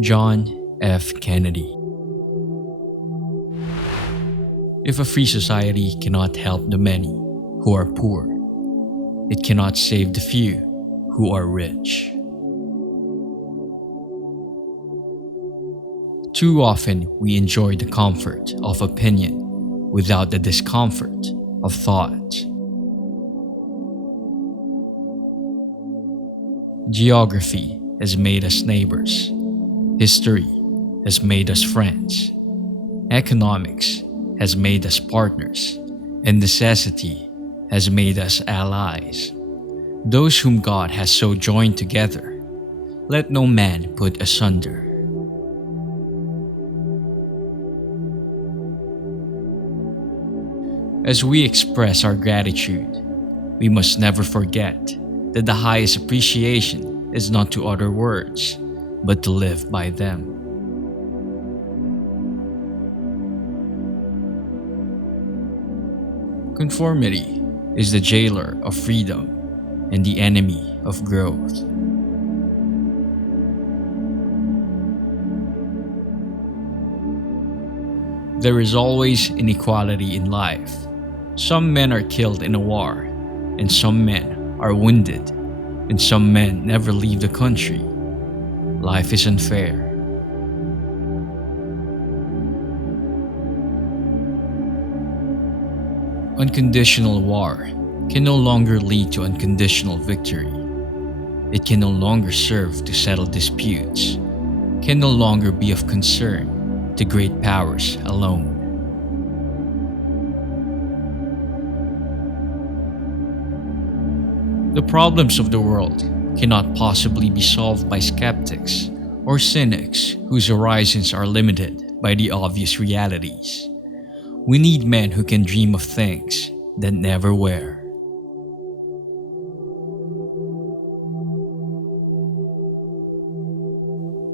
John F. Kennedy. If a free society cannot help the many who are poor, it cannot save the few who are rich. Too often we enjoy the comfort of opinion without the discomfort of thought. Geography has made us neighbors. History has made us friends. Economics has made us partners. And necessity has made us allies. Those whom God has so joined together, let no man put asunder. As we express our gratitude, we must never forget that the highest appreciation is not to utter words, but to live by them. Conformity is the jailer of freedom and the enemy of growth. There is always inequality in life. Some men are killed in a war, and some men are wounded, and some men never leave the country. Life is unfair. Unconditional war can no longer lead to unconditional victory. It can no longer serve to settle disputes, can no longer be of concern to great powers alone. The problems of the world cannot possibly be solved by skeptics or cynics whose horizons are limited by the obvious realities. We need men who can dream of things that never were.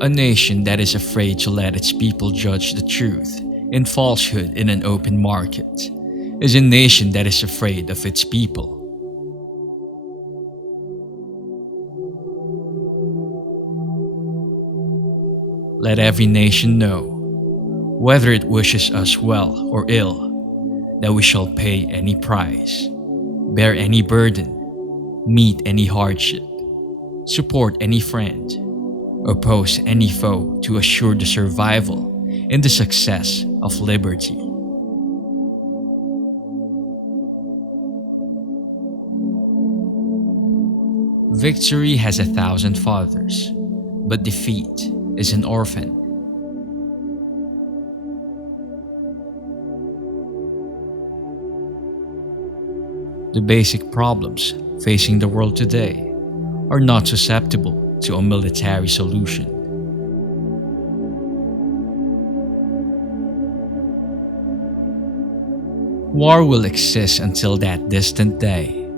A nation that is afraid to let its people judge the truth and falsehood in an open market is a nation that is afraid of its people. Let every nation know, whether it wishes us well or ill, that we shall pay any price, bear any burden, meet any hardship, support any friend, oppose any foe to assure the survival and the success of liberty. Victory has 1,000 fathers, but defeat is an orphan. The basic problems facing the world today are not susceptible to a military solution. War will exist until that distant day,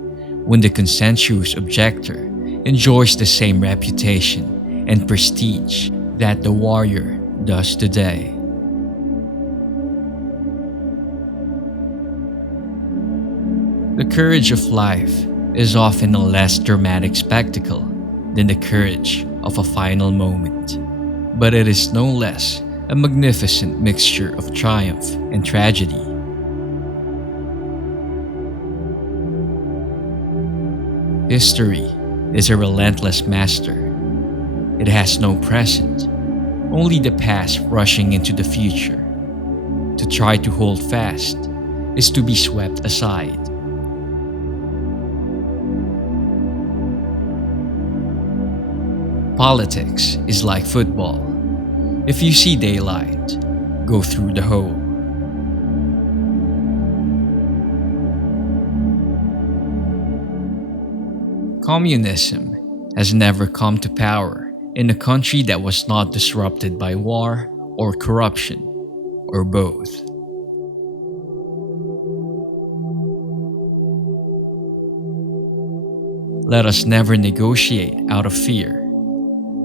when the consensuous objector enjoys the same reputation and prestige that the warrior does today. The courage of life is often a less dramatic spectacle than the courage of a final moment, but it is no less a magnificent mixture of triumph and tragedy. History is a relentless master. It has no present, only the past rushing into the future. To try to hold fast is to be swept aside. Politics is like football. If you see daylight, go through the hole. Communism has never come to power in a country that was not disrupted by war or corruption, or both. Let us never negotiate out of fear,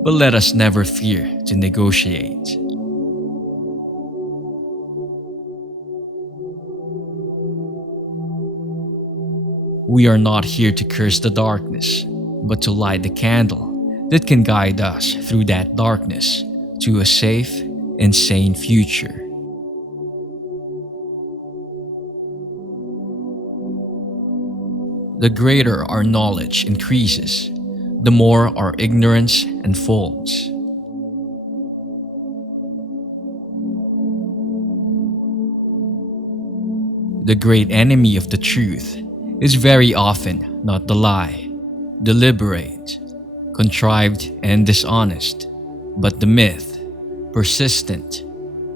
but let us never fear to negotiate. We are not here to curse the darkness, but to light the candle that can guide us through that darkness to a safe and sane future. The greater our knowledge increases, the more our ignorance unfolds. The great enemy of the truth is very often not the lie, deliberate, contrived, and dishonest, but the myth, persistent,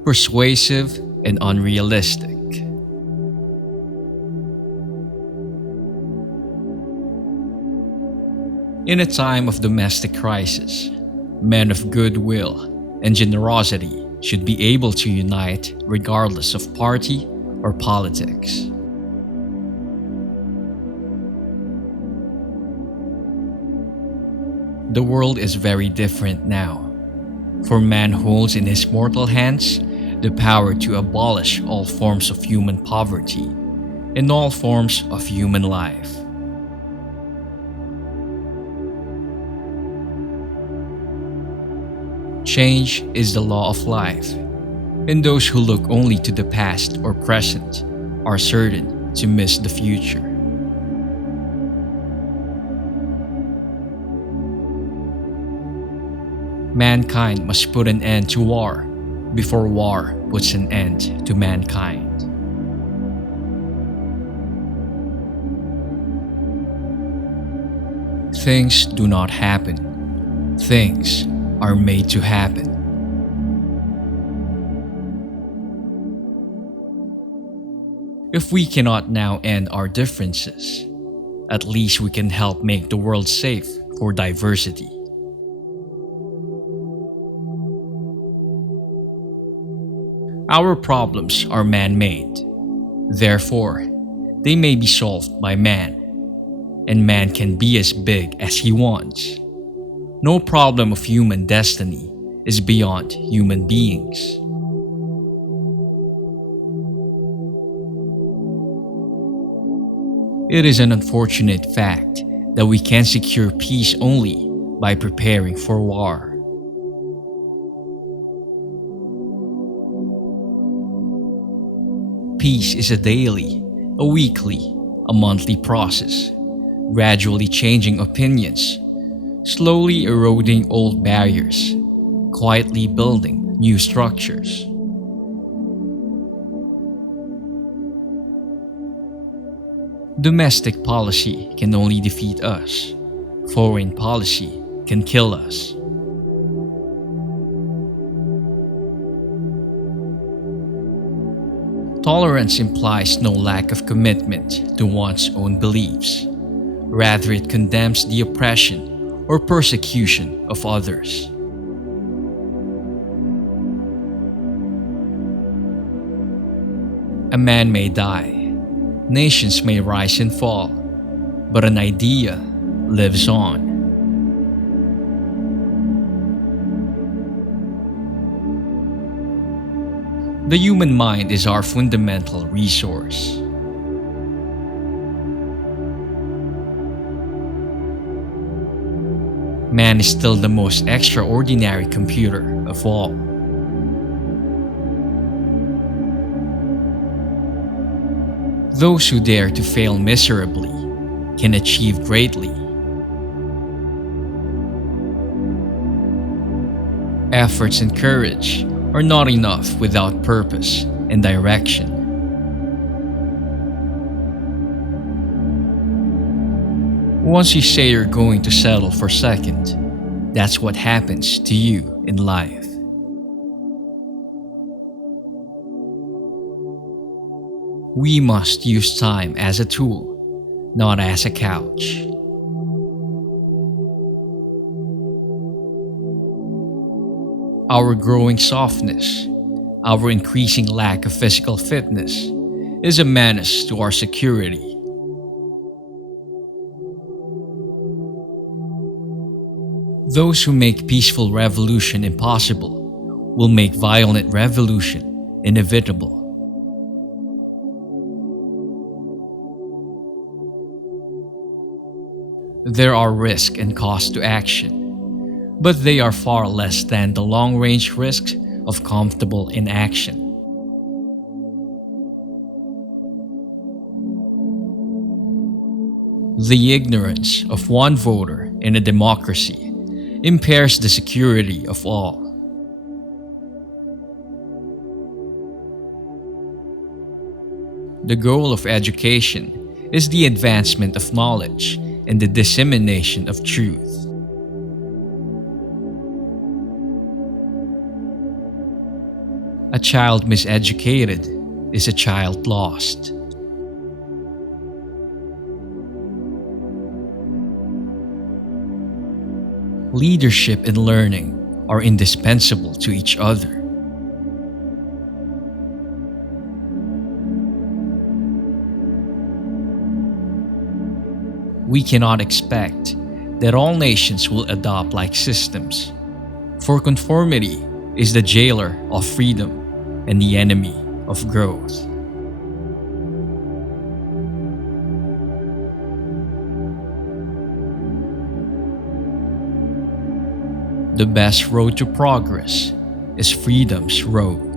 persuasive, and unrealistic. In a time of domestic crisis, men of goodwill and generosity should be able to unite regardless of party or politics. The world is very different now, for man holds in his mortal hands the power to abolish all forms of human poverty and all forms of human life. Change is the law of life, and those who look only to the past or present are certain to miss the future. Mankind must put an end to war before war puts an end to mankind. Things do not happen. Things are made to happen. If we cannot now end our differences, at least we can help make the world safe for diversity. Our problems are man-made. Therefore, they may be solved by man, and man can be as big as he wants. No problem of human destiny is beyond human beings. It is an unfortunate fact that we can secure peace only by preparing for war. Peace is a daily, a weekly, a monthly process, gradually changing opinions, slowly eroding old barriers, quietly building new structures. Domestic policy can only defeat us. Foreign policy can kill us. Tolerance implies no lack of commitment to one's own beliefs. Rather, it condemns the oppression or persecution of others. A man may die, nations may rise and fall, but an idea lives on. The human mind is our fundamental resource. Man is still the most extraordinary computer of all. Those who dare to fail miserably can achieve greatly. Efforts and courage are not enough without purpose and direction. Once you say you're going to settle for second, that's what happens to you in life. We must use time as a tool, not as a couch. Our growing softness, our increasing lack of physical fitness, is a menace to our security. Those who make peaceful revolution impossible will make violent revolution inevitable. There are risks and costs to action. but they are far less than the long-range risks of comfortable inaction. The ignorance of one voter in a democracy impairs the security of all. The goal of education is the advancement of knowledge and the dissemination of truth. A child miseducated is a child lost. Leadership and learning are indispensable to each other. We cannot expect that all nations will adopt like systems, for conformity is the jailer of freedom and the enemy of growth. The best road to progress is freedom's road.